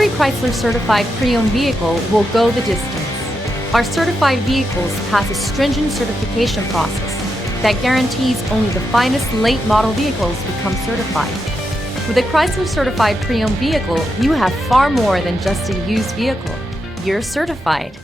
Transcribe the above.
Every Chrysler certified pre-owned vehicle will go the distance. Our certified vehicles pass a stringent certification process that guarantees only the finest late model vehicles become certified. With a Chrysler certified pre-owned vehicle, you have far more than just a used vehicle. You're certified.